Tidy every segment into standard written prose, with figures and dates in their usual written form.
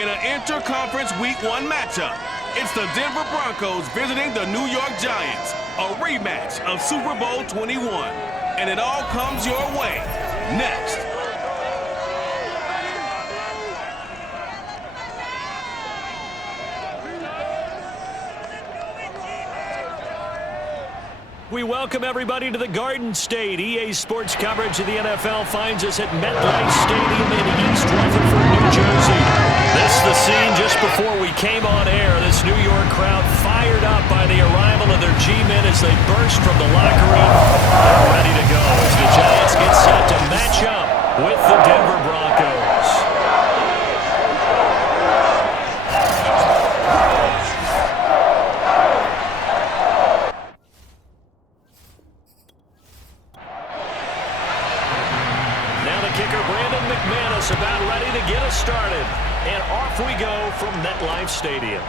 in an interconference Week 1 matchup. It's the Denver Broncos visiting the New York Giants, a rematch of Super Bowl 21. And it all comes your way next. We welcome everybody to the Garden State. EA Sports coverage of the NFL finds us at MetLife Stadium in East Rutherford, New Jersey. This is the scene just before we came on air. This New York crowd fired up by the arrival of their G-men as they burst from the locker room. They're ready to go as the Giants get set to match up with the Denver Broncos. About ready to get us started. And off we go from MetLife Stadium.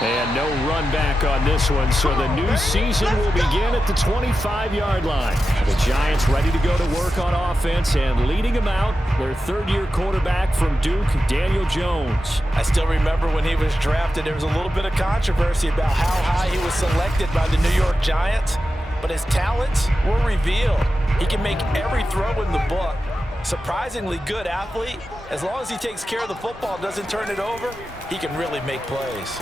And no run back on this one, so the new season will begin at the 25-yard line. The Giants ready to go to work on offense, and leading them out, their third-year quarterback from Duke, Daniel Jones. I still remember when he was drafted, there was a little bit of controversy about how high he was selected by the New York Giants, but his talents were revealed. He can make every throw in the book. Surprisingly good athlete. As long as he takes care of the football, doesn't turn it over, he can really make plays.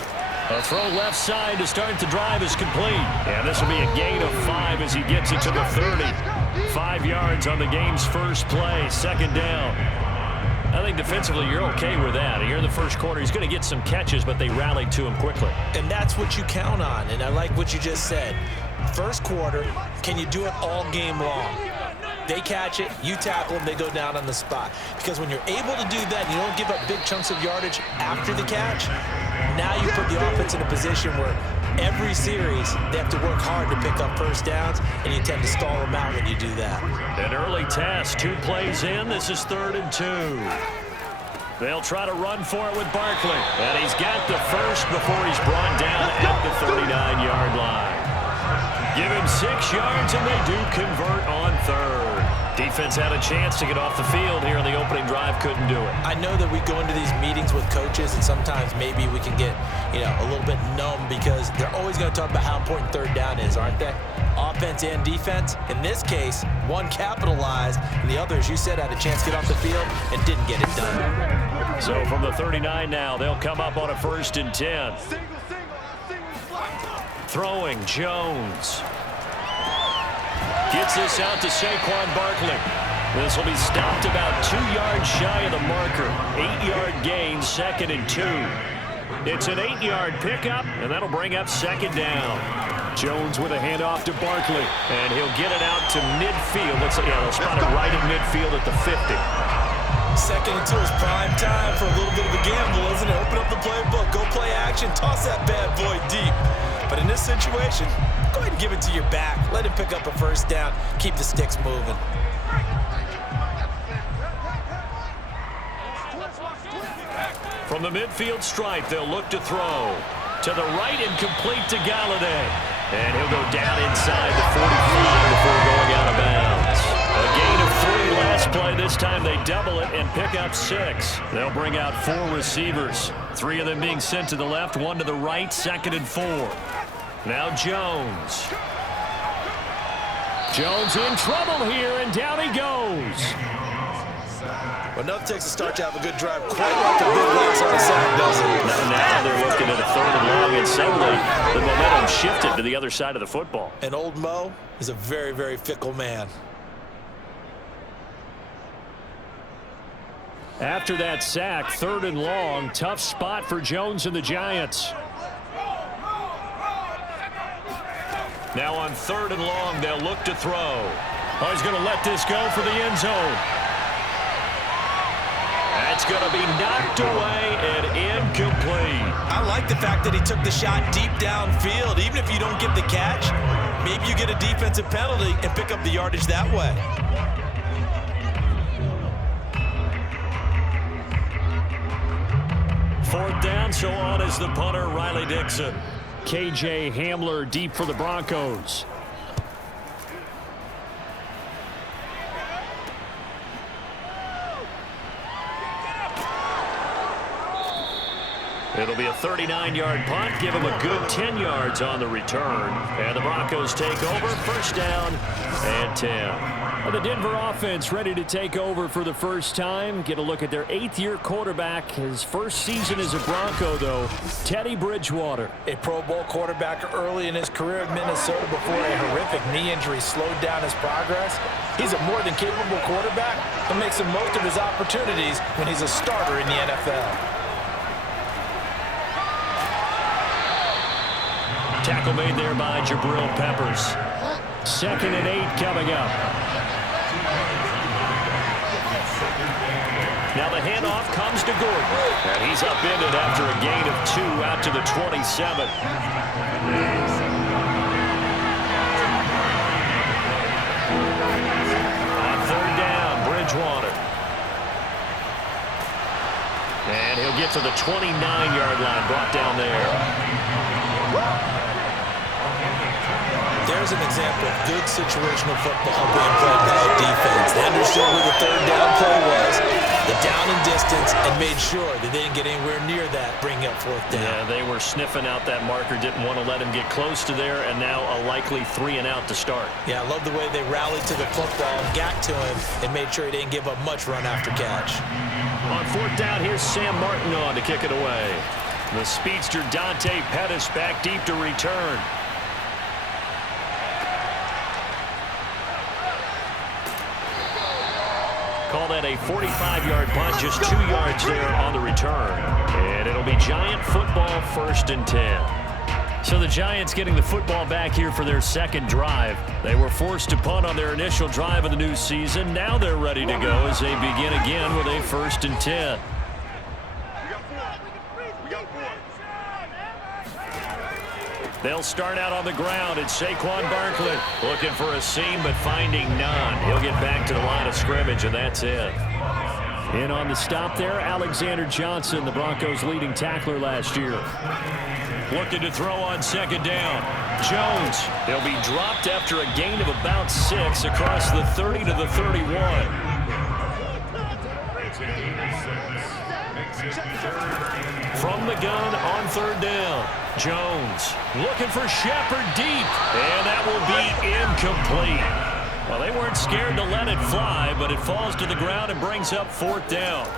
A throw left side to start the drive is complete. And this will be a gain of 5 as he gets it to the 30. 5 yards on the game's first play, second down. I think defensively you're okay with that. Here in the first quarter, he's going to get some catches, but they rallied to him quickly. And that's what you count on, and I like what you just said. First quarter, can you do it all game long? They catch it, you tackle them, they go down on the spot. Because when you're able to do that, you don't give up big chunks of yardage after the catch, now you put the offense in a position where every series they have to work hard to pick up first downs, and you tend to stall them out when you do that. An early test, 2 plays in, this is 3rd and 2. They'll try to run for it with Barkley. And he's got the first before he's brought down at the 39-yard line. Give him 6 yards, and they do convert on 3rd. Defense had a chance to get off the field here on the opening drive, couldn't do it. I know that we go into these meetings with coaches, and sometimes maybe we can get, a little bit numb because they're always going to talk about how important 3rd down is, aren't they? Offense and defense. In this case, one capitalized, and the other, as you said, had a chance to get off the field and didn't get it done. So from the 39 now, they'll come up on a 1st and 10. Throwing, Jones. Gets this out to Saquon Barkley. This will be stopped about 2 yards shy of the marker. 8-yard gain, 2nd and 2. It's an 8-yard pickup, and that'll bring up 2nd down. Jones with a handoff to Barkley, and he'll get it out to midfield. They'll spot it right at midfield at the 50. 2nd and 2 is prime time for a little bit of a gamble, isn't it? Open up the playbook, go play action, toss that bad boy deep. But in this situation, go ahead and give it to your back. Let him pick up a first down. Keep the sticks moving. From the midfield stripe, they'll look to throw. To the right and complete to Galladay. And he'll go down inside the 45 before going out of bounds. A gain of 3 last play. This time they double it and pick up 6. They'll bring out 4 receivers. 3 of them being sent to the left, 1 to the right, 2nd and 4. Now Jones. Jones in trouble here, and down he goes. Well, enough takes to start to have a good drive, quite like the big legs on the side, doesn't it? Now they're looking at a 3rd and long, and suddenly the momentum shifted to the other side of the football. And old Mo is a very, very fickle man. After that sack, 3rd and long, tough spot for Jones and the Giants. Now on 3rd and long, they'll look to throw. Oh, he's going to let this go for the end zone. That's going to be knocked away and incomplete. I like the fact that he took the shot deep downfield. Even if you don't get the catch, maybe you get a defensive penalty and pick up the yardage that way. Fourth down, so on is the punter, Riley Dixon. KJ Hamler deep for the Broncos. It'll be a 39-yard punt. Give them a good 10 yards on the return. And the Broncos take over. First down and 10. The Denver offense ready to take over for the first time. Get a look at their 8th-year quarterback. His first season as a Bronco, though, Teddy Bridgewater. A Pro Bowl quarterback early in his career in Minnesota before a horrific knee injury slowed down his progress. He's a more than capable quarterback who makes the most of his opportunities when he's a starter in the NFL. Tackle made there by Jabril Peppers. 2nd and 8 coming up. Now the handoff comes to Gordon. And he's upended after a gain of 2 out to the 27. On 3rd down, Bridgewater. And he'll get to the 29-yard line, brought down there. There's an example of good situational football being played by a defense. They understood where the 3rd down play was, the down and distance, and made sure that they didn't get anywhere near that, bringing up 4th down. Yeah, they were sniffing out that marker, didn't want to let him get close to there, and now a likely 3 and out to start. Yeah, I love the way they rallied to the football and got to him and made sure he didn't give up much run after catch. On 4th down, here's Sam Martin on to kick it away. The speedster Dante Pettis back deep to return. Call that a 45-yard punt, just 2 yards there on the return. And it'll be Giant football, 1st and 10. So the Giants getting the football back here for their 2nd drive. They were forced to punt on their initial drive of the new season. Now they're ready to go as they begin again with a 1st and 10. They'll start out on the ground. It's Saquon Barkley looking for a seam but finding none. He'll get back to the line of scrimmage, and that's it. In on the stop there, Alexander Johnson, the Broncos' leading tackler last year. Looking to throw on 2nd down. Jones. He'll be dropped after a gain of about 6 across the 30 to the 31. From the gun on 3rd down. Jones looking for Shepard deep, and that will be incomplete. Well, they weren't scared to let it fly, but it falls to the ground and brings up 4th down.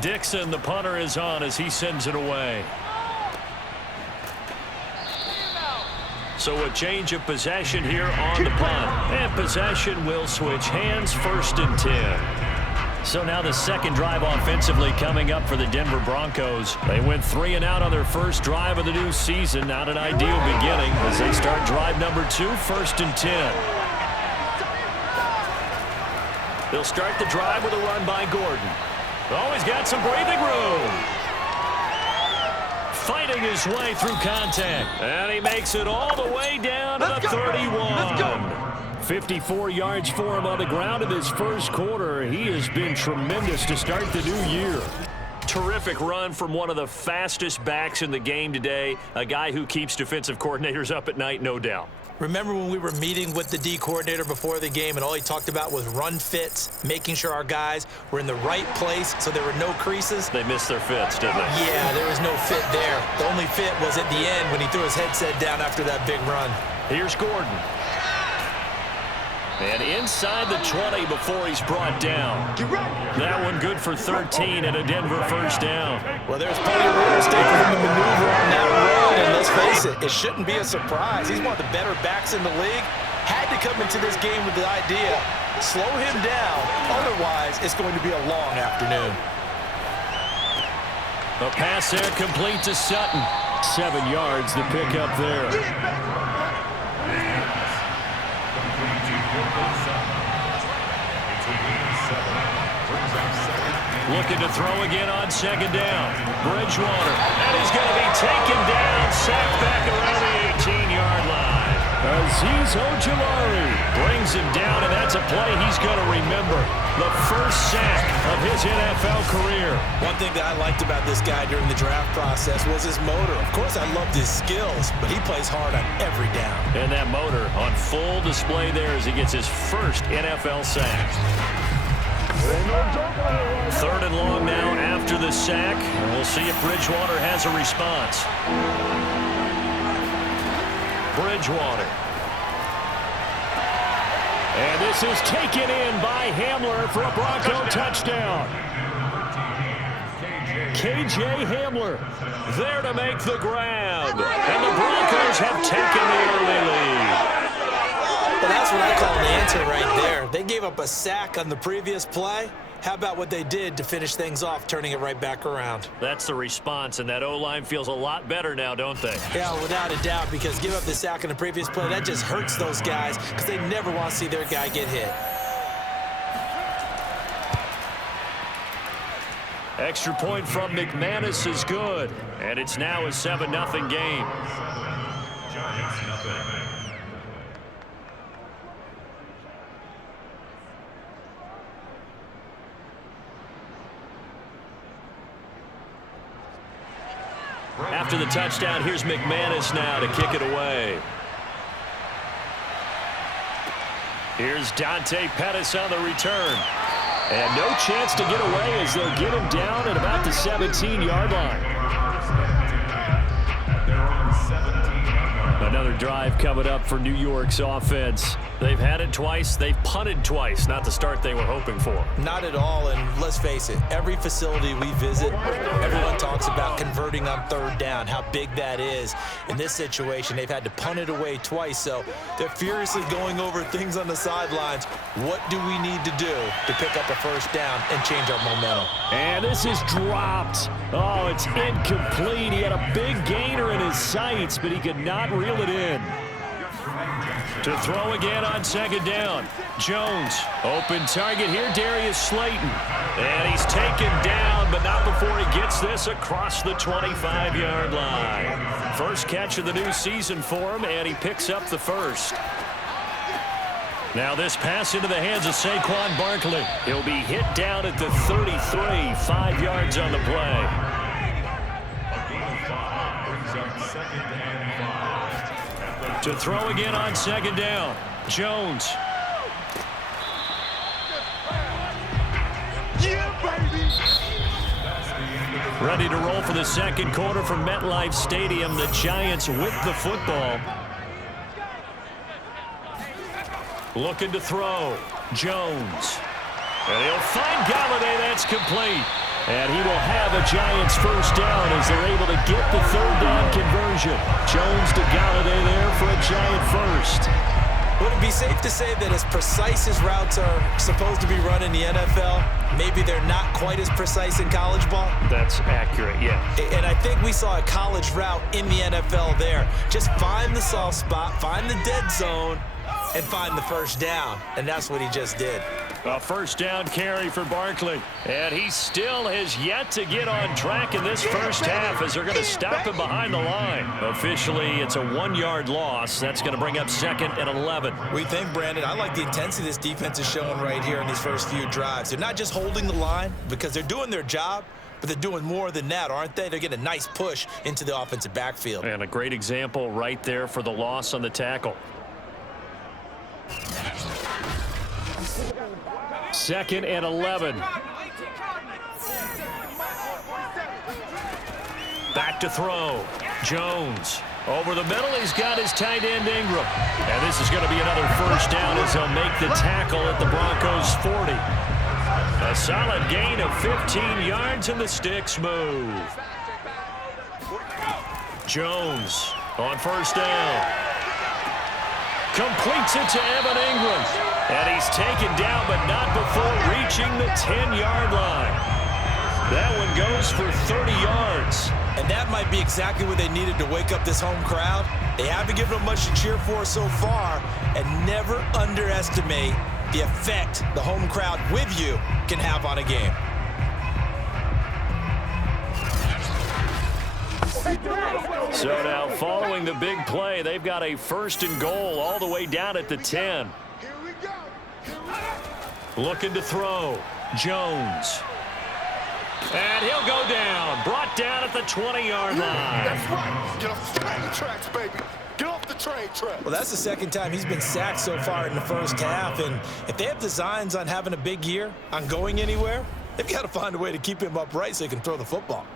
Dixon, the punter, is on as he sends it away. So a change of possession here on the punt. And possession will switch hands, 1st and 10. So now the 2nd drive offensively coming up for the Denver Broncos. They went 3 and out on their first drive of the new season. Not an ideal beginning as they start drive number 2, 1st and 10. They'll start the drive with a run by Gordon. Oh, he's got some breathing room. Fighting his way through contact. And he makes it all the way down to the 31. Let's go. 54 yards for him on the ground in this first quarter. He has been tremendous to start the new year. Terrific run from one of the fastest backs in the game today. A guy who keeps defensive coordinators up at night, no doubt. Remember when we were meeting with the D coordinator before the game and all he talked about was run fits, making sure our guys were in the right place so there were no creases? They missed their fits, didn't they? Yeah, there was no fit there. The only fit was at the end when he threw his headset down after that big run. Here's Gordon. And inside the 20 before he's brought down. That one good for 13 and a Denver first down. Well, there's plenty of real estate for him to maneuver on that run. And let's face it, it shouldn't be a surprise. He's one of the better backs in the league. Had to come into this game with the idea, slow him down. Otherwise, it's going to be a long afternoon. A pass there complete to Sutton. 7 yards the pickup there. Looking to throw again on 2nd down. Bridgewater. And he's going to be taken down. Sacked back around the 18-yard line. Azeez Ojulari brings him down, and that's a play he's going to remember. The first sack of his NFL career. One thing that I liked about this guy during the draft process was his motor. Of course, I loved his skills, but he plays hard on every down. And that motor on full display there as he gets his first NFL sack. 3rd and long now after after the sack, and we'll see if Bridgewater has a response. Bridgewater. And this is taken in by Hamler for a Bronco touchdown. K.J. Hamler there to make the grab. And the Broncos have taken the early lead. Well, that's what I call an answer right there. They gave up a sack on the previous play. How about what they did to finish things off, turning it right back around? That's the response, and that O-line feels a lot better now, don't they? Yeah, without a doubt, because give up the sack on the previous play, that just hurts those guys because they never want to see their guy get hit. Extra point from McManus is good, and it's now a 7-0 game. After the touchdown, here's McManus now to kick it away. Here's Dante Pettis on the return. And no chance to get away as they'll get him down at about the 17-yard line. Another drive coming up for New York's offense. They've had it twice. They've punted twice. Not the start they were hoping for. Not at all, and let's face it, every facility we visit, everyone talks about converting on third down, how big that is. In this situation, they've had to punt it away twice, so they're furiously going over things on the sidelines. What do we need to do to pick up a first down and change our momentum? And this is dropped. Oh, it's incomplete. He had a big gainer in his sights, but he could not reel it in. To throw again on second down. Jones, open target here, Darius Slayton. And he's taken down, but not before he gets this across the 25-yard line. First catch of the new season for him, and he picks up the first. Now this pass into the hands of Saquon Barkley. He'll be hit down at the 33, 5 yards on the play. To throw again on second down. Jones. Ready to roll for the second quarter from MetLife Stadium. The Giants with the football. Looking to throw. Jones. And he'll find Galladay. That's complete. And he will have a Giants first down as they're able to get the third down conversion. Jones to Galladay there for a Giant first. Would it be safe to say that as precise as routes are supposed to be run in the NFL, maybe they're not quite as precise in college ball? That's accurate, yeah. And I think we saw a college route in the NFL there. Just find the soft spot, find the dead zone, and find the first down. And that's what he just did. A first down carry for Barkley. And he still has yet to get on track in this first half as they're going to stop him behind the line. Officially, it's a 1-yard loss. That's going to bring up 2nd and 11. We think, Brandon, I like the intensity this defense is showing right here in these first few drives. They're not just holding the line because they're doing their job, but they're doing more than that, aren't they? They're getting a nice push into the offensive backfield. And a great example right there for the loss on the tackle. 2nd and 11. Back to throw. Jones. Over the middle, he's got his tight end Ingram. And this is going to be another first down as they'll make the tackle at the Broncos' 40. A solid gain of 15 yards and the sticks move. Jones on first down. Completes it to Evan Ingram. And he's taken down, but not before reaching the 10-yard line. That one goes for 30 yards. And that might be exactly what they needed to wake up this home crowd. They haven't given them much to cheer for so far, and never underestimate the effect the home crowd with you can have on a game. So now following the big play, they've got a 1st and goal all the way down at the 10. Looking to throw. Jones. And he'll go down. Brought down at the 20-yard line. That's right. Get off the train tracks, baby. Get off the train tracks. Well, that's the second time he's been sacked so far in the first half. And if they have designs on having a big year, on going anywhere, They've got to find a way to keep him upright so he can throw the football.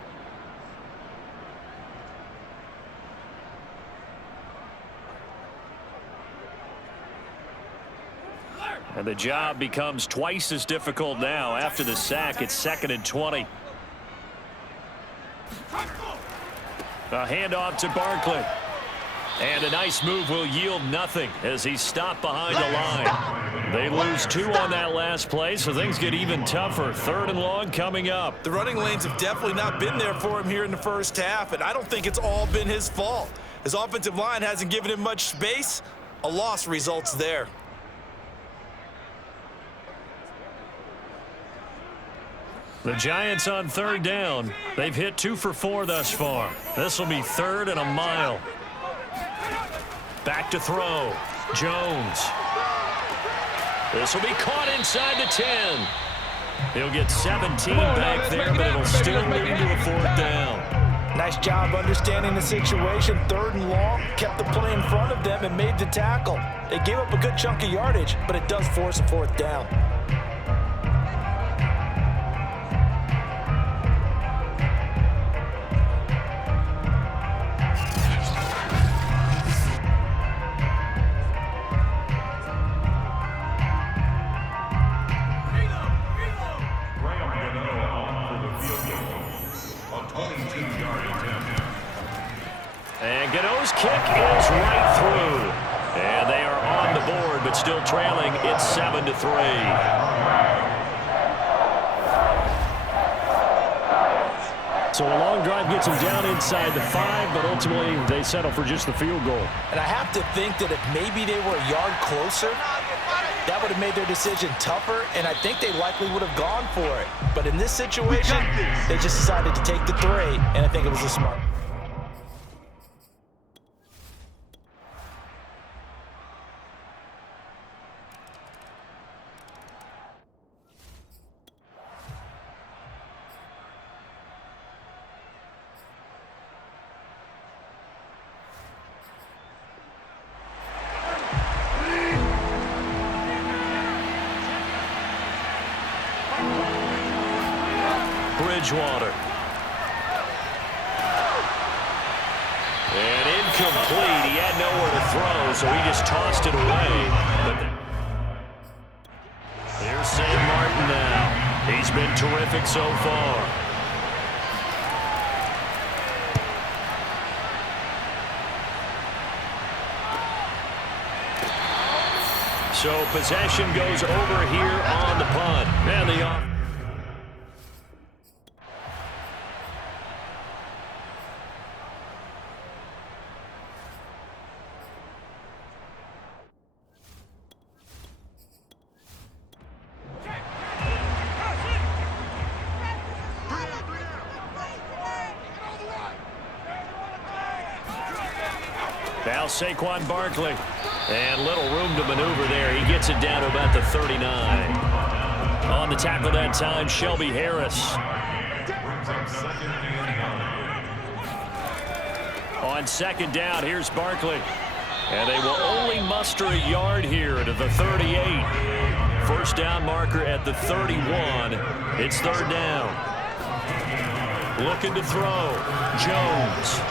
And the job becomes twice as difficult now. After the sack, it's 2nd and 20. A handoff to Barkley. And a nice move will yield nothing as he's stopped behind the line. They lose 2 on that last play, so things get even tougher. 3rd and long coming up. The running lanes have definitely not been there for him here in the first half, and I don't think it's all been his fault. His offensive line hasn't given him much space. A loss results there. The Giants on 3rd down. They've hit 2 for 4 thus far. This will be 3rd and a mile. Back to throw. Jones. This will be caught inside the 10. He'll get 17 back there, but it'll still lead to a 4th down. Nice job understanding the situation. 3rd and long, kept the play in front of them and made the tackle. They gave up a good chunk of yardage, but it does force a 4th down. And Gano's kick is right through. And they are on the board, but still trailing. It's 7-3. So a long drive gets them down inside the 5, but ultimately they settle for just the field goal. And I have to think that if maybe they were a yard closer, that would have made their decision tougher, and I think they likely would have gone for it. But in this situation, they just decided to take the 3, and I think it was a smart. Bridgewater. And incomplete. He had nowhere to throw, so he just tossed it away. But there's Sam Martin now. He's been terrific so far. So possession goes over here on the punt. And the off. Now Saquon Barkley. And little room to maneuver there. He gets it down to about the 39. On the tackle that time, Shelby Harris. On 2nd down, here's Barkley. And they will only muster a yard here to the 38. 1st down marker at the 31. It's 3rd down. Looking to throw. Jones.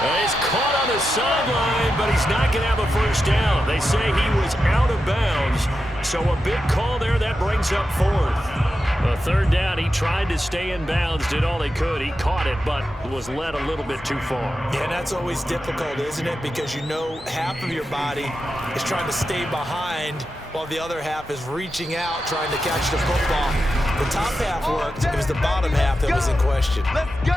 He's caught on the sideline, but he's not going to have a 1st down. They say he was out of bounds, so a big call there that brings up 4th. A 3rd down, he tried to stay in bounds, did all he could. He caught it, but was led a little bit too far. Yeah, and that's always difficult, isn't it? Because you know half of your body is trying to stay behind while the other half is reaching out, trying to catch the football. The top half worked. It was the bottom half that was in question. Let's go.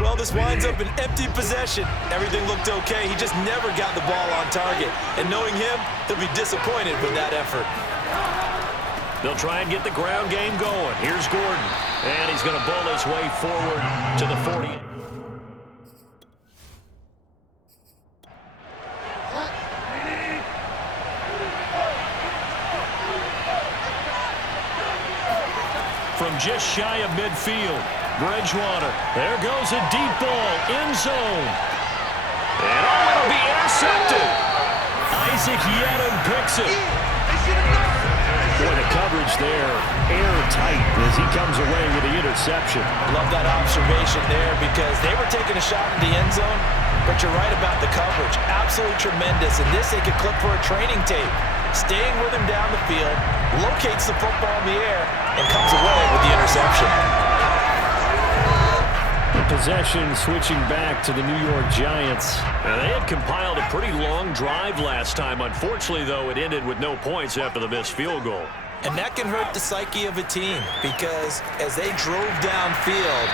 Well, this winds up an empty possession. Everything looked okay. He just never got the ball on target. And knowing him, he'll be disappointed with that effort. They'll try and get the ground game going. Here's Gordon. And he's going to bowl his way forward to the 40. From just shy of midfield, Bridgewater. There goes a deep ball, end zone. And it'll be intercepted. Sikietum picks it. Boy, the coverage there, airtight as he comes away with the interception. Love that observation there because they were taking a shot in the end zone, but you're right about the coverage. Absolutely tremendous. And this they could clip for a training tape. Staying with him down the field, locates the football in the air, and comes away with the interception. Possession switching back to the New York Giants. And they had compiled a pretty long drive last time. Unfortunately, though, it ended with no points after the missed field goal. And that can hurt the psyche of a team because as they drove downfield,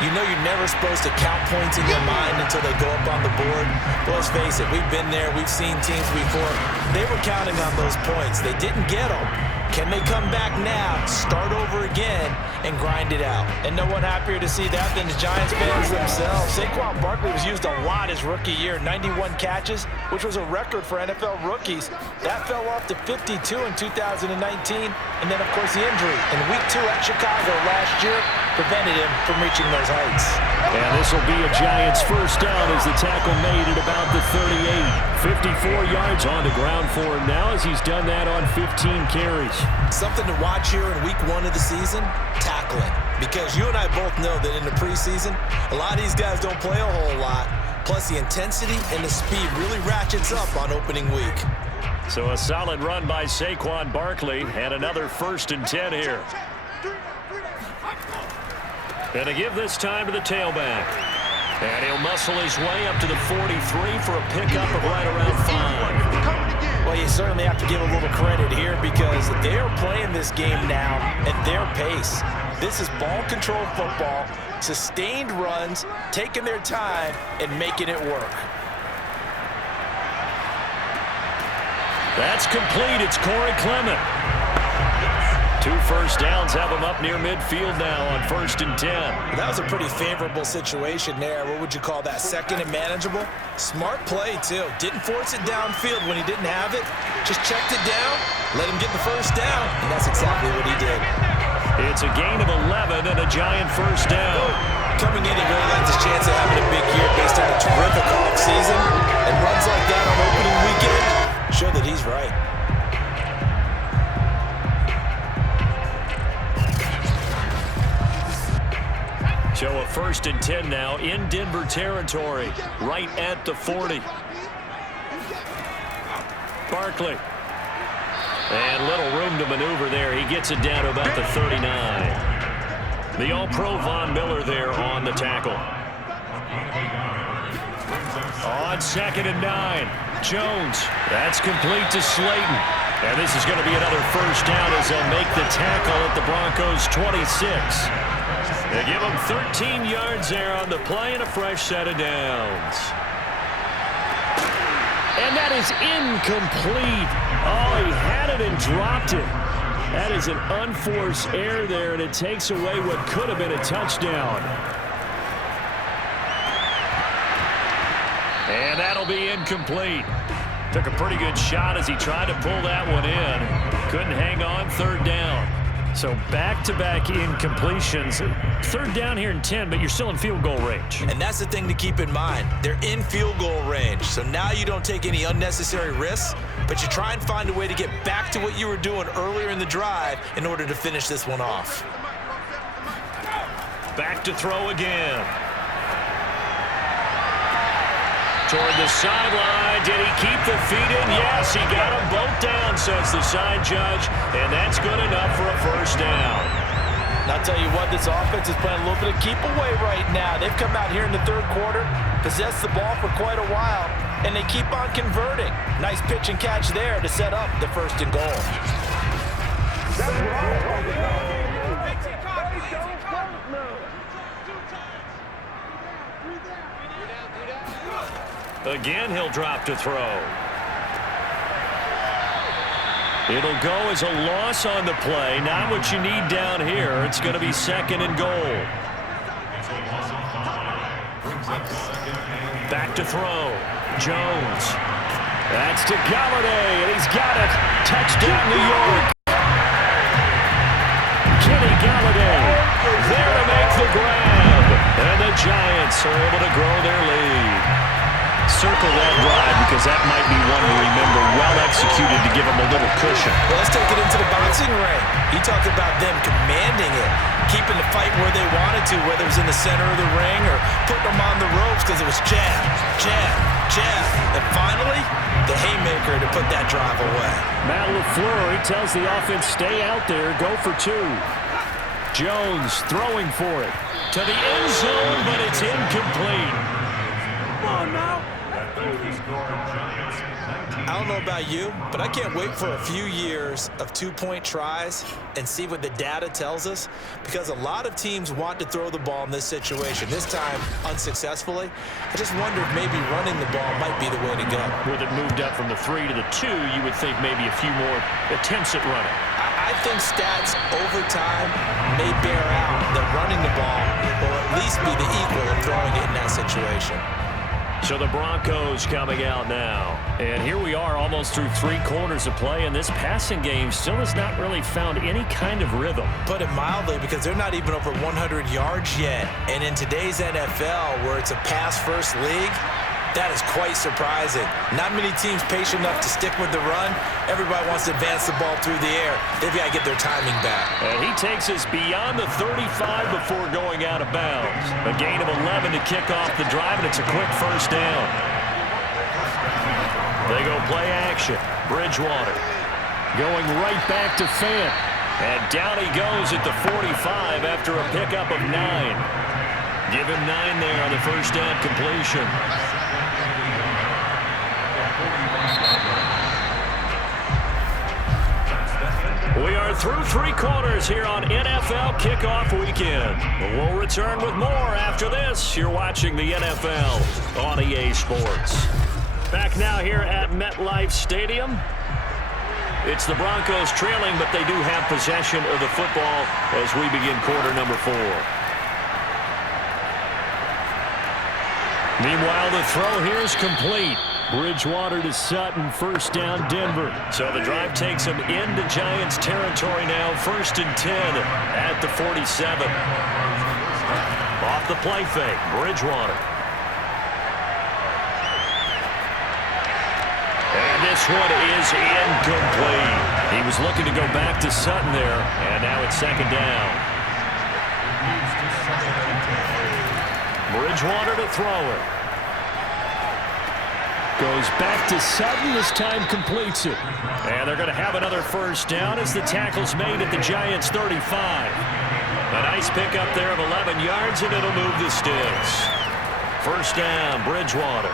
you know you're never supposed to count points in your mind until they go up on the board. But let's face it, we've been there. We've seen teams before. They were counting on those points. They didn't get them. Can they come back now, start over again, and grind it out? And no one happier to see that than the Giants fans themselves. Saquon Barkley was used a lot his rookie year, 91 catches, which was a record for NFL rookies. That fell off to 52 in 2019, and then, of course, the injury in Week 2 at Chicago last year prevented him from reaching those heights. And this will be a Giants first down as the tackle made at about the 38. 54 yards on the ground for him now as he's done that on 15 carries. Something to watch here in Week 1 of the season, tackling. Because you and I both know that in the preseason, a lot of these guys don't play a whole lot. Plus, the intensity and the speed really ratchets up on opening week. So a solid run by Saquon Barkley and another 1st and 10 here. And to give this time to the tailback. And he'll muscle his way up to the 43 for a pickup of right around 5. Well, you certainly have to give a little credit here because they're playing this game now at their pace. This is ball control football, sustained runs, taking their time, and making it work. That's complete. It's Corey Clement. 2 first downs have him up near midfield now on 1st and 10. That was a pretty favorable situation there. What would you call that? 2nd and manageable? Smart play, too. Didn't force it downfield when he didn't have it. Just checked it down, let him get the first down, and that's exactly what he did. It's a gain of 11 and a Giant first down. Coming in, he really liked his chance of having a big year based on a terrific offseason. And runs like that on opening weekend show that he's right. So a 1st and 10 now in Denver territory, right at the 40. Barkley. And little room to maneuver there. He gets it down to about the 39. The All-Pro Von Miller there on the tackle. On 2nd and 9, Jones. That's complete to Slayton. And this is going to be another first down as they'll make the tackle at the Broncos' 26. They give him 13 yards there on the play and a fresh set of downs. And that is incomplete. Oh, he had it and dropped it. That is an unforced error there, and it takes away what could have been a touchdown. And that'll be incomplete. Took a pretty good shot as he tried to pull that one in. Couldn't hang on, 3rd down. So back-to-back incompletions. 3rd down here in 10, but you're still in field goal range. And that's the thing to keep in mind. They're in field goal range. So now you don't take any unnecessary risks, but you try and find a way to get back to what you were doing earlier in the drive in order to finish this one off. Back to throw again. Toward the sideline. Did he keep the feet in? Yes, he got them both down, says the side judge, and that's good enough for a first down. And I'll tell you what, this offense is playing a little bit of keep away right now. They've come out here in the 3rd quarter, possessed the ball for quite a while, and they keep on converting. Nice pitch and catch there to set up the 1st and goal. Again, he'll drop to throw. It'll go as a loss on the play. Not what you need down here. It's going to be 2nd and goal. Back to throw. Jones. That's to Galladay, and he's got it. Touchdown, New York. Kenny Galladay there to make the grab. And the Giants are able to grow their lead. Circle that drive because that might be one to remember well executed to give them a little cushion. Well, let's take it into the boxing ring. You talk about them commanding it, keeping the fight where they wanted to, whether it was in the center of the ring or putting them on the ropes because it was jab, jab, jab. And finally, the haymaker to put that drive away. Matt LaFleur, he tells the offense, stay out there, go for two. Jones throwing for it to the end zone, but it's incomplete. Come on now. I don't know about you, but I can't wait for a few years of two-point tries and see what the data tells us, because a lot of teams want to throw the ball in this situation, this time unsuccessfully. I just wonder if maybe running the ball might be the way to go. With it moved up from the 3 to the 2, you would think maybe a few more attempts at running. I think stats over time may bear out that running the ball will at least be the equal of throwing it in that situation. So the Broncos coming out now. And here we are almost through 3 quarters of play, and this passing game still has not really found any kind of rhythm. Put it mildly, because they're not even over 100 yards yet. And in today's NFL, where it's a pass-first league, that is quite surprising. Not many teams patient enough to stick with the run. Everybody wants to advance the ball through the air. They've got to get their timing back. And he takes us beyond the 35 before going out of bounds. A gain of 11 to kick off the drive, and it's a quick first down. They go play action. Bridgewater going right back to Fant. And down he goes at the 45 after a pickup of 9. Give him 9 there on the first down completion. We are through 3 quarters here on NFL Kickoff Weekend. We'll return with more after this. You're watching the NFL on EA Sports. Back now here at MetLife Stadium. It's the Broncos trailing, but they do have possession of the football as we begin quarter number 4. Meanwhile, the throw here is complete. Bridgewater to Sutton, first down Denver. So the drive takes them into Giants territory now, 1st and 10 at the 47. Off the play fake, Bridgewater. And this one is incomplete. He was looking to go back to Sutton there, and now it's 2nd down. Bridgewater to throw it. Goes back to Sutton, this time completes it. And they're going to have another first down as the tackle's made at the Giants' 35. A nice pickup there of 11 yards, and it'll move the sticks. First down, Bridgewater.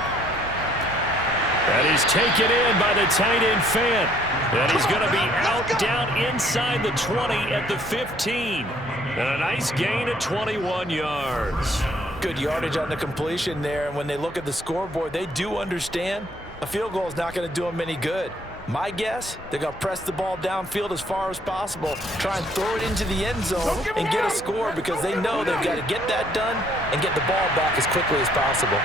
And he's taken in by the tight end Fant. And he's going to be out down inside the 20 at the 15. And a nice gain of 21 yards. Good yardage on the completion there, and when they look at the scoreboard, they do understand a field goal is not going to do them any good. My guess, they're going to press the ball downfield as far as possible, try and throw it into the end zone and get a score, because they know they've got to get that done and get the ball back as quickly as possible.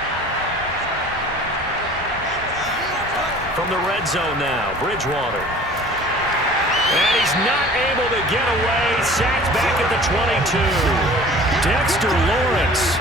From the red zone now, Bridgewater. And he's not able to get away. Sacked back at the 22. Dexter Lawrence.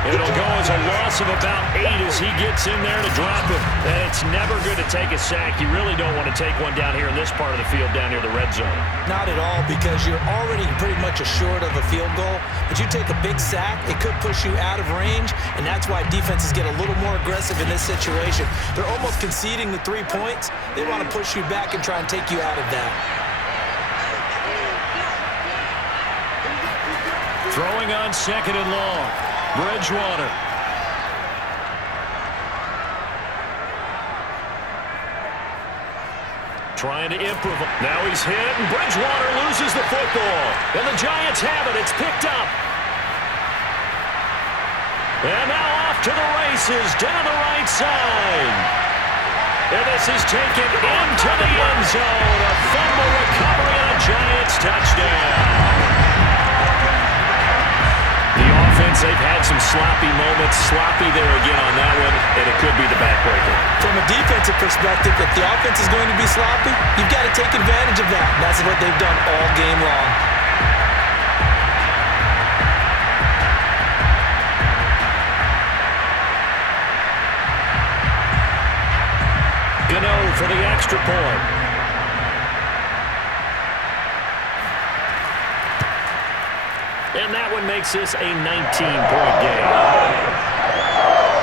It'll go as a loss of about 8 as he gets in there to drop him. And it's never good to take a sack. You really don't want to take one down here in this part of the field, down near the red zone. Not at all, because you're already pretty much assured of a field goal. But you take a big sack, it could push you out of range, and that's why defenses get a little more aggressive in this situation. They're almost conceding the 3 points. They want to push you back and try and take you out of that. Throwing on 2nd and long. Bridgewater. Trying to improve. Now he's hit, and Bridgewater loses the football. And the Giants have it. It's picked up. And now off to the races, down the right side. And this is taken into the end zone. A fumble recovery and a Giants touchdown. The offense, they've had some sloppy moments. Sloppy there again on that one, and it could be the backbreaker. From a defensive perspective, if the offense is going to be sloppy, you've got to take advantage of that. And that's what they've done all game long. Gano for the extra point. And that one makes this a 19-point game.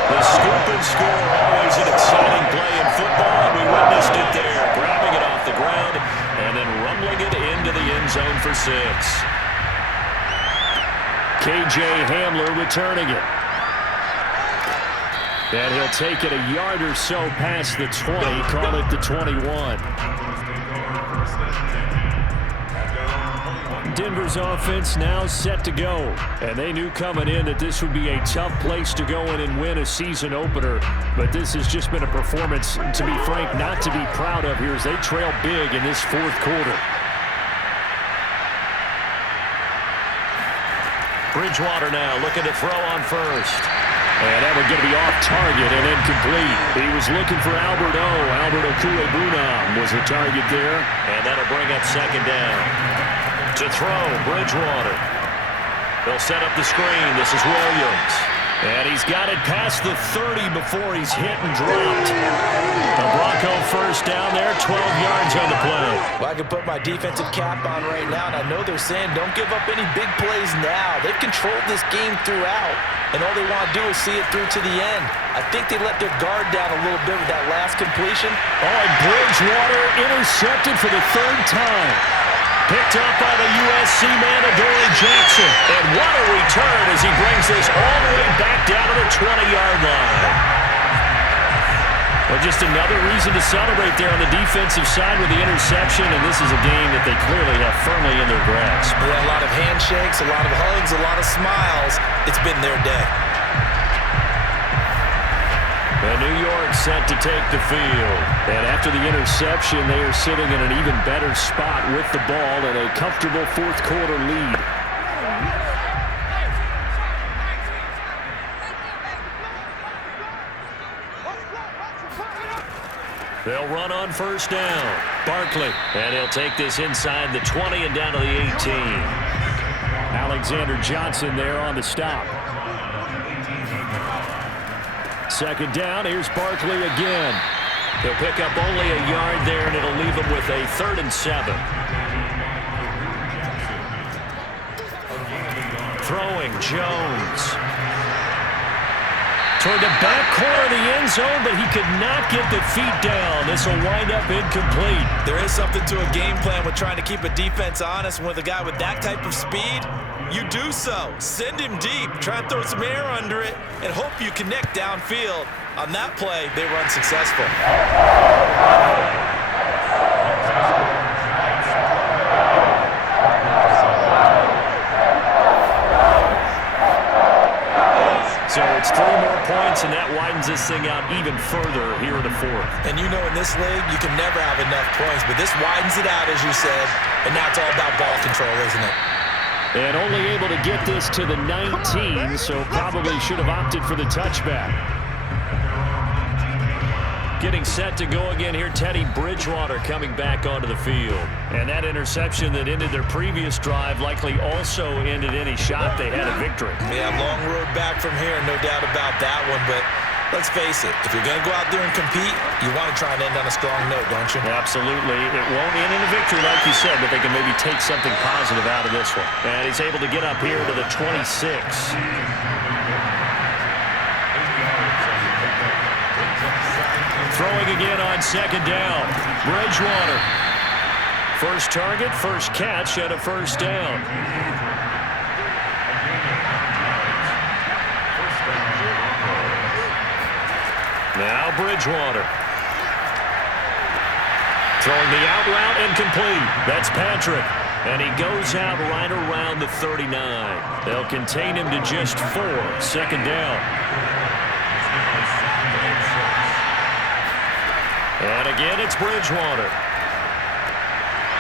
The scoop and score, always an exciting play in football, and we witnessed it there, grabbing it off the ground and then rumbling it into the end zone for 6. K.J. Hamler returning it. And he'll take it a yard or so past the 20, call it the 21. Denver's offense now set to go. And they knew coming in that this would be a tough place to go in and win a season opener. But this has just been a performance, to be frank, not to be proud of here as they trail big in this fourth quarter. Bridgewater now looking to throw on first. And that one going to be off target and incomplete. He was looking for Albert Okuegbunam was the target there. And that'll bring up second down. To throw, Bridgewater. They'll set up the screen. This is Williams. And he's got it past the 30 before he's hit and dropped. The Bronco first down there, 12 yards on the play. Well, I can put my defensive cap on right now, and I know they're saying don't give up any big plays now. They've controlled this game throughout, and all they want to do is see it through to the end. I think they let their guard down a little bit with that last completion. Oh, and Bridgewater intercepted for the third time. Picked up by the USC man, Adoree Jackson. And what a return as he brings this all the way back down to the 20-yard line. Well, just another reason to celebrate there on the defensive side with the interception, and this is a game that they clearly have firmly in their grasp. Yeah, a lot of handshakes, a lot of hugs, a lot of smiles. It's been their day. And New York set to take the field. And after the interception, they are sitting in an even better spot with the ball and a comfortable fourth quarter lead. They'll run on first down. Barkley. And he'll take this inside the 20 and down to the 18. Alexander Johnson there on the stop. Second down, here's Barkley again. He'll pick up only a yard there, and it'll leave him with a 3rd and 7. Throwing, Jones. Toward the back corner of the end zone, but he could not get the feet down. This will wind up incomplete. There is something to a game plan with trying to keep a defense honest. With a guy with that type of speed, you do so. Send him deep. Try and throw some air under it and hope you connect downfield. On that play, they were unsuccessful. So it's 3 more points, and that widens this thing out even further here in the fourth. And you know in this league, you can never have enough points, but this widens it out, as you said, and now it's all about ball control, isn't it? And only able to get this to the 19, so probably should have opted for the touchback. Getting set to go again here, Teddy Bridgewater coming back onto the field. And that interception that ended their previous drive likely also ended any shot they had at victory. Yeah, long road back from here, no doubt about that one, but let's face it, if you're going to go out there and compete, you want to try and end on a strong note, don't you? Absolutely. It won't end in a victory like you said, but they can maybe take something positive out of this one. And he's able to get up here to the 26. Throwing again on second down. Bridgewater. First target, first catch, and a first down. Now Bridgewater. Throwing the out route incomplete. That's Patrick. And he goes out right around the 39. They'll contain him to just 4. Second down. And again, it's Bridgewater.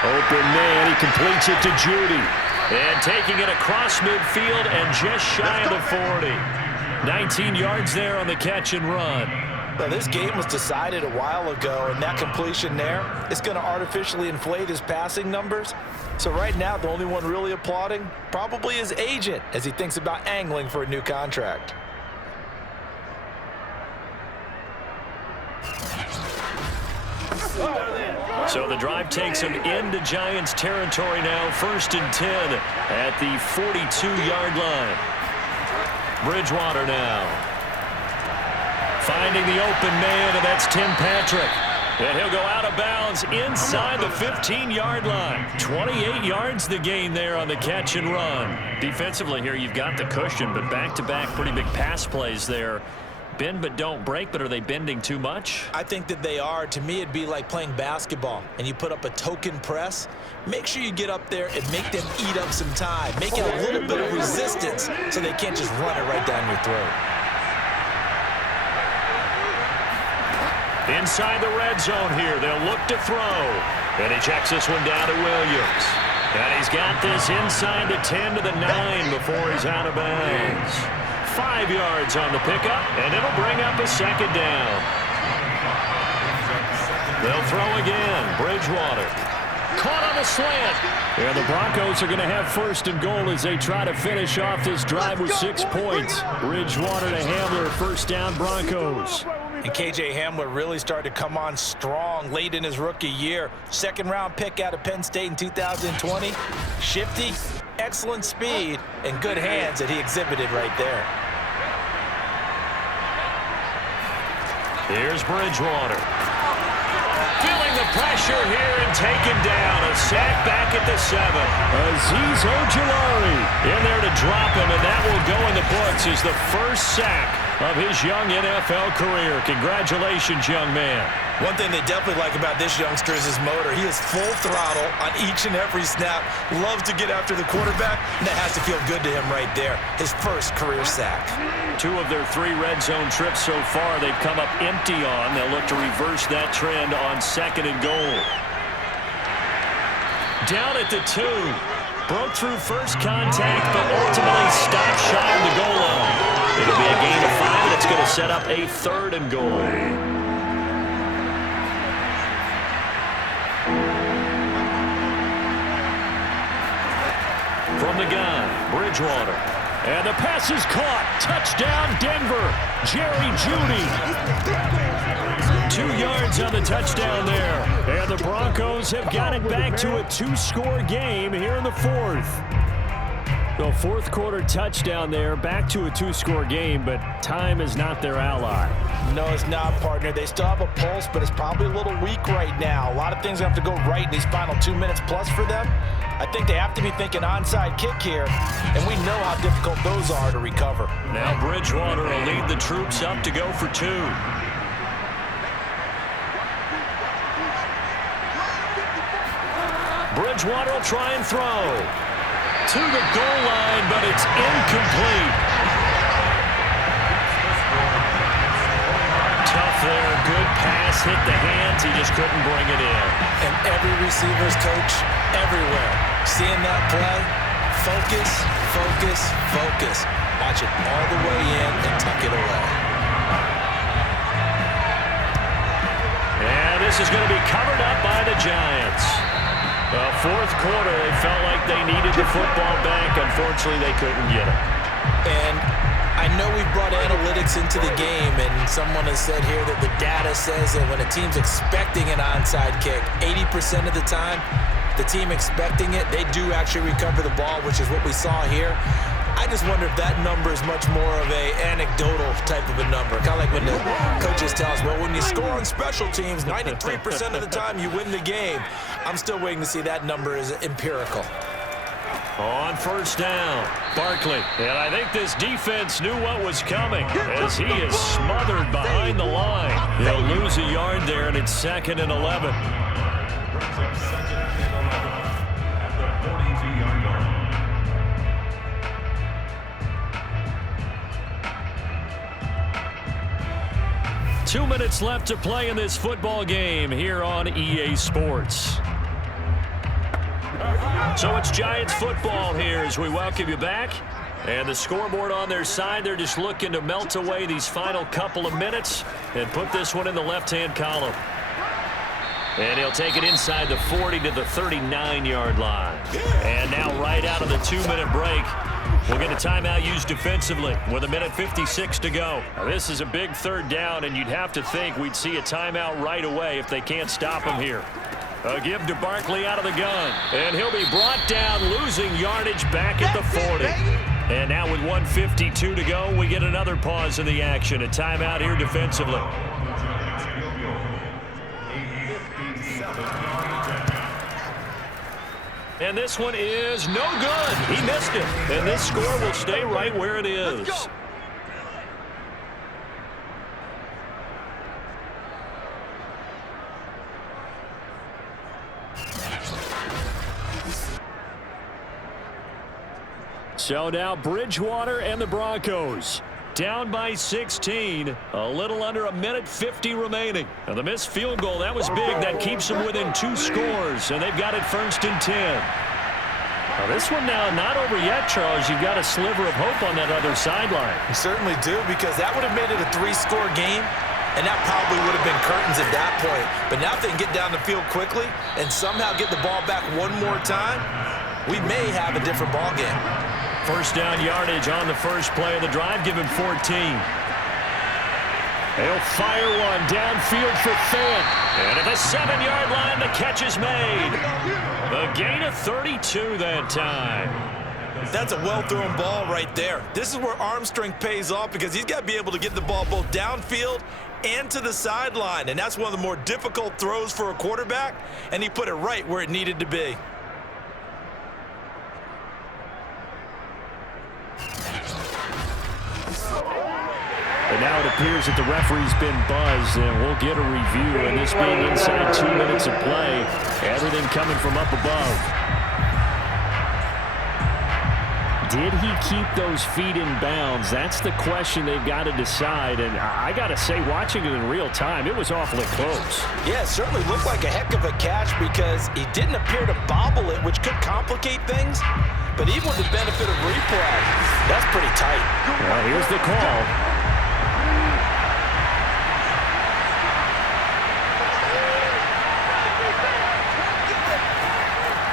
Open man, he completes it to Judy. And taking it across midfield and just shy of the 40. 19 yards there on the catch and run. Well, this game was decided a while ago, and that completion there is going to artificially inflate his passing numbers. So right now, the only one really applauding probably his agent as he thinks about angling for a new contract. So the drive takes him into Giants territory now. 1st and 10 at the 42-yard line. Bridgewater now. Finding the open man, and that's Tim Patrick. And he'll go out of bounds inside the 15-yard line. 28 yards the gain there on the catch and run. Defensively here, you've got the cushion, but back-to-back pretty big pass plays there. Bend but don't break, but are they bending too much? I think that they are. To me, it'd be like playing basketball, and you put up a token press. Make sure you get up there and make them eat up some time. Make it a little bit of resistance so they can't just run it right down your throat. Inside the red zone here, they'll look to throw. And he checks this one down to Williams. And he's got this inside the 10 to the 9 before he's out of bounds. 5 yards on the pickup, and it'll bring up a 2nd down. They'll throw again. Bridgewater. Caught on the slant. And the Broncos are going to have 1st and goal as they try to finish off this drive with 6 points. Bridgewater to Hamler, 1st down Broncos. And K.J. Hamler really started to come on strong late in his rookie year. 2nd-round pick out of Penn State in 2020. Shifty, excellent speed, and good hands that he exhibited right there. Here's Bridgewater. Feeling the pressure here and taken down. A sack back at the 7. Azeez Ojulari in there to drop him, and that will go in the books as the first sack of his young NFL career. Congratulations, young man. One thing they definitely like about this youngster is his motor. He is full throttle on each and every snap. Loves to get after the quarterback, and that has to feel good to him right there. His first career sack. 2 of their 3 red zone trips so far they've come up empty on. They'll look to reverse that trend on 2nd and goal. Down at the 2. Broke through first contact, but ultimately stopped shy of the goal line. It'll be a gain of 5, and it's going to set up a 3rd and goal. From the gun, Bridgewater. And the pass is caught. Touchdown, Denver. Jerry Jeudy. 2 yards on the touchdown there. And the Broncos have got it back to a 2-score game here in the 4th. The 4th quarter touchdown there, back to a 2-score game, but time is not their ally. No, it's not, partner. They still have a pulse, but it's probably a little weak right now. A lot of things have to go right in these final 2 minutes plus for them. I think they have to be thinking onside kick here, and we know how difficult those are to recover. Now Bridgewater will lead the troops up to go for 2. Bridgewater will try and throw. To the goal line, but it's incomplete. Tough there, good pass, hit the hands, he just couldn't bring it in. And every receiver's coach everywhere, seeing that play, focus, focus, focus. Watch it all the way in and tuck it away. And this is going to be covered up by the Giants. The 4th quarter, they felt like they needed the football back. Unfortunately, they couldn't get it. And I know we've brought analytics into the game, and someone has said here that the data says that when a team's expecting an onside kick, 80% of the time, the team expecting it, they do actually recover the ball, which is what we saw here. I just wonder if that number is much more of a anecdotal type of a number. Kind of like when the coaches tell us, well, when you score on special teams, 93% of the time you win the game. I'm still waiting to see that number is empirical. On 1st down, Barkley. And I think this defense knew what was coming as he is smothered behind the line. They'll lose a yard there, and it's 2nd and 11. 2 minutes left to play in this football game here on EA Sports. So it's Giants football here as we welcome you back. And the scoreboard on their side, they're just looking to melt away these final couple of minutes and put this one in the left-hand column. And he'll take it inside the 40 to the 39-yard line. And now right out of the 2-minute break, We'll get a timeout used defensively with 1:56 to go. Now, this is a big third down, and you'd have to think we'd see a timeout right away if they can't stop him here. A give to Barkley out of the gun. And he'll be brought down, losing yardage back at the 40. And now with 1:52 to go, we get another pause in the action. A timeout here defensively. And this one is no good. He missed it. And this score will stay right where it is. So now Bridgewater and the Broncos down by 16, a little under 1:50 remaining. Now the missed field goal, that was big. That keeps them within 2 scores, and they've got it 1st and 10. Now this one now not over yet, Charles. You've got a sliver of hope on that other sideline. You certainly do, because that would have made it a 3-score game, and that probably would have been curtains at that point. But now if they can get down the field quickly and somehow get the ball back one more time, we may have a different ball game. First down yardage on the first play of the drive. Give him 14. He'll fire one downfield for Fant. And at the 7-yard line, the catch is made. A gain of 32 that time. That's a well-thrown ball right there. This is where arm strength pays off, because he's got to be able to get the ball both downfield and to the sideline. And that's one of the more difficult throws for a quarterback, and he put it right where it needed to be. And now it appears that the referee's been buzzed, and we'll get a review. And this being inside 2 minutes of play, everything coming from up above. Did he keep those feet in bounds? That's the question they've got to decide. And I got to say, watching it in real time, it was awfully close. Yeah, it certainly looked like a heck of a catch, because he didn't appear to bobble it, which could complicate things. But even with the benefit of replay, that's pretty tight. Well, here's the call.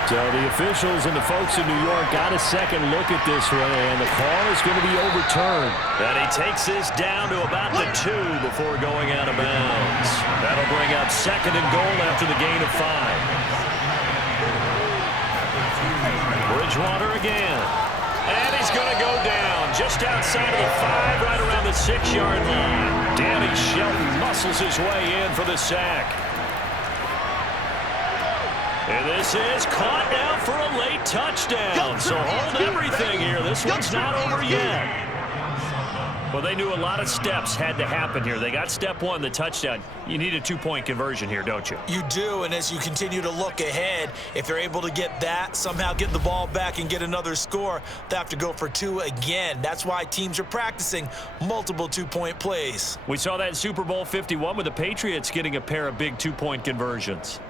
So the officials and the folks in New York got a second look at this one, and the call is going to be overturned. And he takes this down to about the 2 before going out of bounds. That'll bring up 2nd and goal after the gain of 5. Bridgewater again. And he's going to go down just outside of the 5, right around the 6-yard line. Danny Shelton muscles his way in for the sack. And this is caught now for a late touchdown. So hold everything here. This one's not over yet. Well, they knew a lot of steps had to happen here. They got step 1, the touchdown. You need a 2-point conversion here, don't you? You do, and as you continue to look ahead, if they're able to get that, somehow get the ball back and get another score, they have to go for 2 again. That's why teams are practicing multiple 2-point plays. We saw that in Super Bowl 51 with the Patriots getting a pair of big 2-point conversions.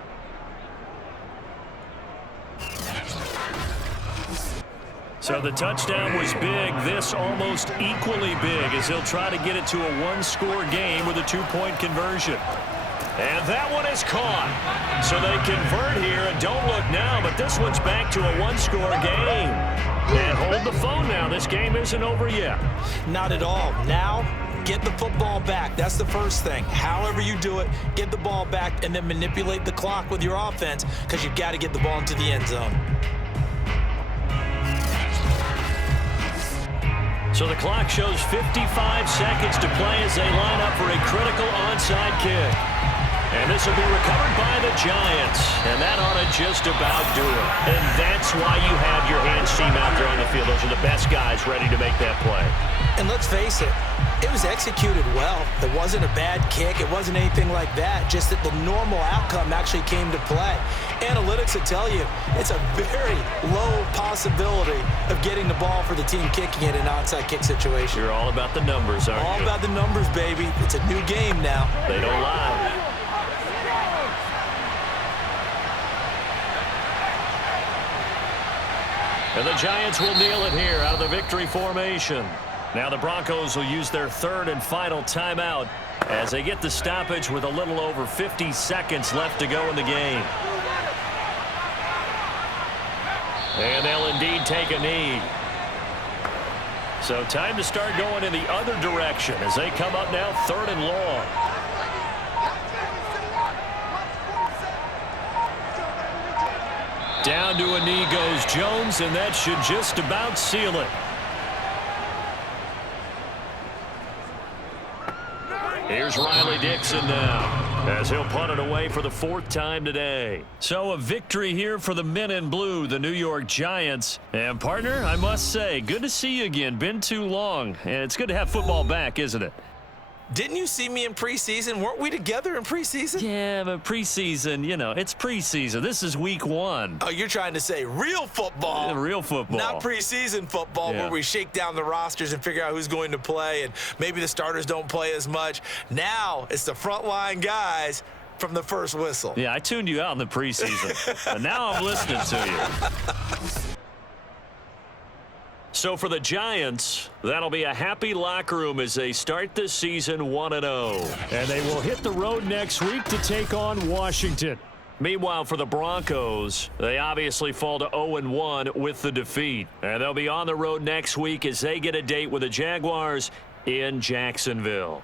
So the touchdown was big. This almost equally big, as he'll try to get it to a 1-score game with a 2-point conversion. And that one is caught. So they convert here, and don't look now, but this one's back to a 1-score game. And hold the phone now. This game isn't over yet. Not at all. Now, get the football back. That's the first thing. However you do it, get the ball back and then manipulate the clock with your offense, because you've got to get the ball into the end zone. So the clock shows 55 seconds to play as they line up for a critical onside kick. And this will be recovered by the Giants. And that ought to just about do it. And that's why you have your hands team out there on the field. Those are the best guys ready to make that play. And let's face it, it was executed well. It wasn't a bad kick. It wasn't anything like that. Just that the normal outcome actually came to play. Analytics will tell you it's a very low possibility of getting the ball for the team kicking it in an onside kick situation. You're all about the numbers, aren't you? All about the numbers, baby. It's a new game now. They don't lie. And the Giants will kneel it here out of the victory formation. Now the Broncos will use their 3rd and final timeout as they get the stoppage with a little over 50 seconds left to go in the game. And they'll indeed take a knee. So time to start going in the other direction as they come up now 3rd and long. Down to a knee goes Jones, and that should just about seal it. Here's Riley Dixon now, as he'll punt it away for the 4th time today. So a victory here for the men in blue, the New York Giants. And partner, I must say, good to see you again. Been too long, and it's good to have football back, isn't it? Didn't you see me in preseason? Weren't we together in preseason? Yeah, but preseason, you know, it's preseason. This is week 1. Oh, you're trying to say real football. Yeah, real football. Not preseason football where we shake down the rosters and figure out who's going to play, and maybe the starters don't play as much. Now it's the frontline guys from the first whistle. Yeah, I tuned you out in the preseason, and now I'm listening to you. So for the Giants, that'll be a happy locker room as they start this season 1-0. And they will hit the road next week to take on Washington. Meanwhile, for the Broncos, they obviously fall to 0-1 with the defeat. And they'll be on the road next week as they get a date with the Jaguars in Jacksonville.